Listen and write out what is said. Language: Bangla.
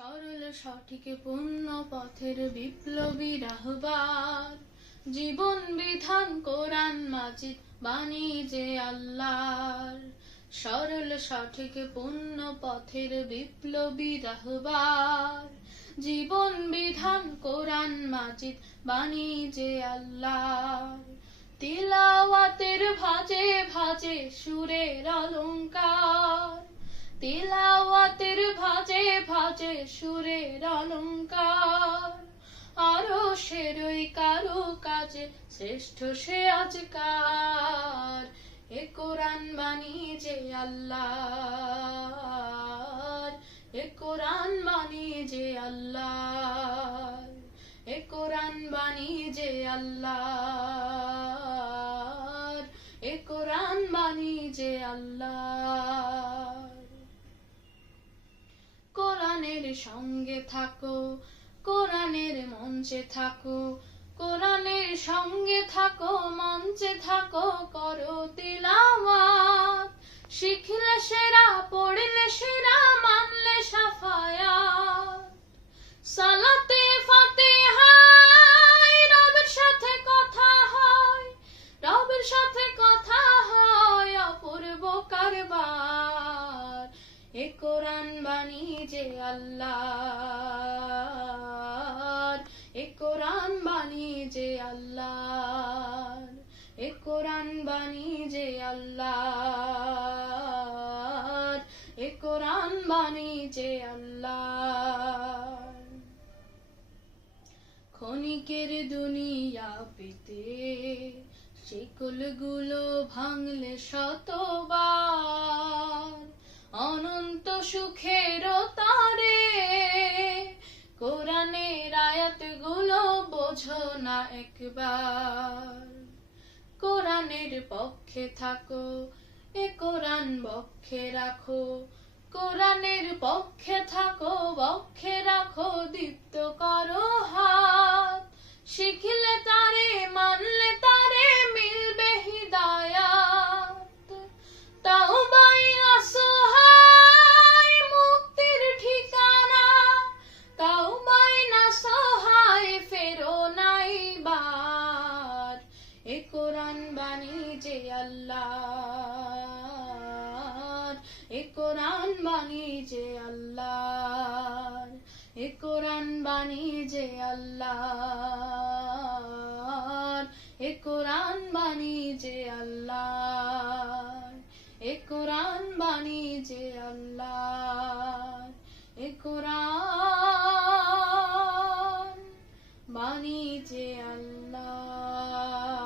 সরল সঠিক পূর্ণ পথের বিপ্লবী রাহবার, জীবন বিধান কোরআন মাজিদ বাণী যে আল্লাহর। সরল সঠিক পূর্ণ পথের বিপ্লবী রাহবার, জীবন বিধান কোরআন মাজিদ বাণী যে আল্লাহর। তিলাওয়াতের ভাজে ভাজে সুরের অলংকার, তিলাওয়াতের ভাজে ভাজে সুরের অলংকার। আরশের ওই কারুকাজে শ্রেষ্ঠ সে আজকার। এ কোরআন বাণী যে আল্লাহর, এ কোরআন বাণী যে আল্লাহর, এ কোরআন বাণী যে আল্লাহর, এ কোরআন বাণী যে আল্লাহর। কোরআনের সঙ্গে থাকো, কোরআনের মঞ্চে থাকো, কোরআনের সঙ্গে থাকো, মঞ্চে থাকো, করো তিলাওয়াত। শিখলে সেরা, পড়লে সেরা, মানলে সাফায়াত। সালাতে ফাতিহায় রবের সাথে কথা হয়, রবের সাথে কথা হয় অপূর্ব কারবার। এ কোরআন বাণী যে আল্লাহর, এ কোরআন বাণী যে আল্লাহর, এ কোরআন বাণী যে আল্লাহর, এ কোরআন বাণী যে আল্লাহর। ক্ষণিকের দুনিয়া পেতে শিকলগুলো ভাঙলে শতবার, অনন্ত সুখের তারে কোরআনের আয়াতগুলো বোঝো না একবার। কোরআনের পক্ষে থাকো, এ কোরআন বক্ষে রাখো, কোরআনের পক্ষে থাকো, বক্ষে রাখো, দীপ্ত করো হাত। শিখলে তারে, মানলে তারে, মিলবে হিদায়াত। তাওবাই নাসহায় মুক্তির ঠিকানা, তাওবাই নাসহায় ফেরো নাই বার। এ কোরআন বাণী যে আল্লাহর, এ কোরআন বাণী যে আল্লাহর, এ কোরআন বাণী যে আল্লাহর, এ কোরআন বাণী যে আল্লাহর, এ কোরআন বাণী যে আল্লাহর, এ কোরআন বাণী যে আল্লাহর।